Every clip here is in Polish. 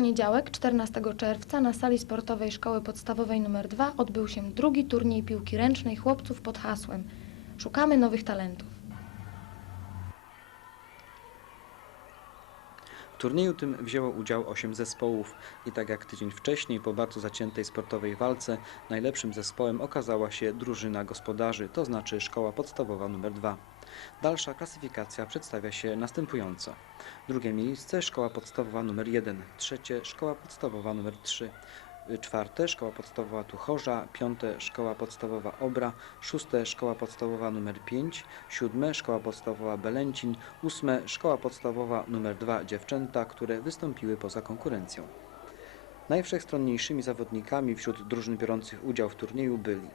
poniedziałek, 14 czerwca, na sali sportowej Szkoły Podstawowej nr 2 odbył się drugi turniej piłki ręcznej chłopców pod hasłem Szukamy nowych talentów. Turnieju tym wzięło udział 8 zespołów i tak jak tydzień wcześniej po bardzo zaciętej sportowej walce najlepszym zespołem okazała się drużyna gospodarzy, to znaczy szkoła podstawowa nr 2. Dalsza klasyfikacja przedstawia się następująco. Drugie miejsce szkoła podstawowa nr 1, trzecie szkoła podstawowa nr 3, y, czwarte szkoła podstawowa Tuchorza, piąte szkoła podstawowa Obra, szóste szkoła podstawowa nr 5, siódme szkoła podstawowa Belęcin, ósme szkoła podstawowa nr 2 Dziewczęta, które wystąpiły poza konkurencją. Najwszechstronniejszymi zawodnikami wśród drużyn biorących udział w turnieju byli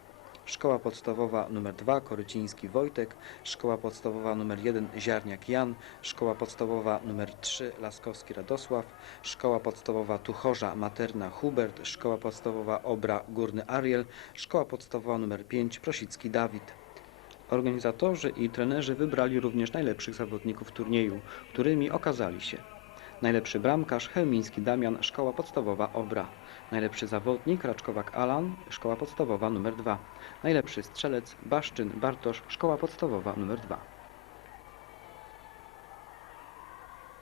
Szkoła podstawowa nr 2 Koryciński Wojtek, Szkoła podstawowa nr 1 Ziarniak Jan, Szkoła podstawowa nr 3 Laskowski Radosław, Szkoła podstawowa Tuchorza Materna Hubert, Szkoła podstawowa Obra Górny Ariel, Szkoła podstawowa nr 5 Prosicki Dawid. Organizatorzy i trenerzy wybrali również najlepszych zawodników turnieju, którymi okazali się najlepszy bramkarz Helmiński Damian, Szkoła Podstawowa Obra, najlepszy zawodnik Raczkowak Alan, Szkoła Podstawowa nr 2, najlepszy strzelec Baszczyn Bartosz, Szkoła Podstawowa nr 2.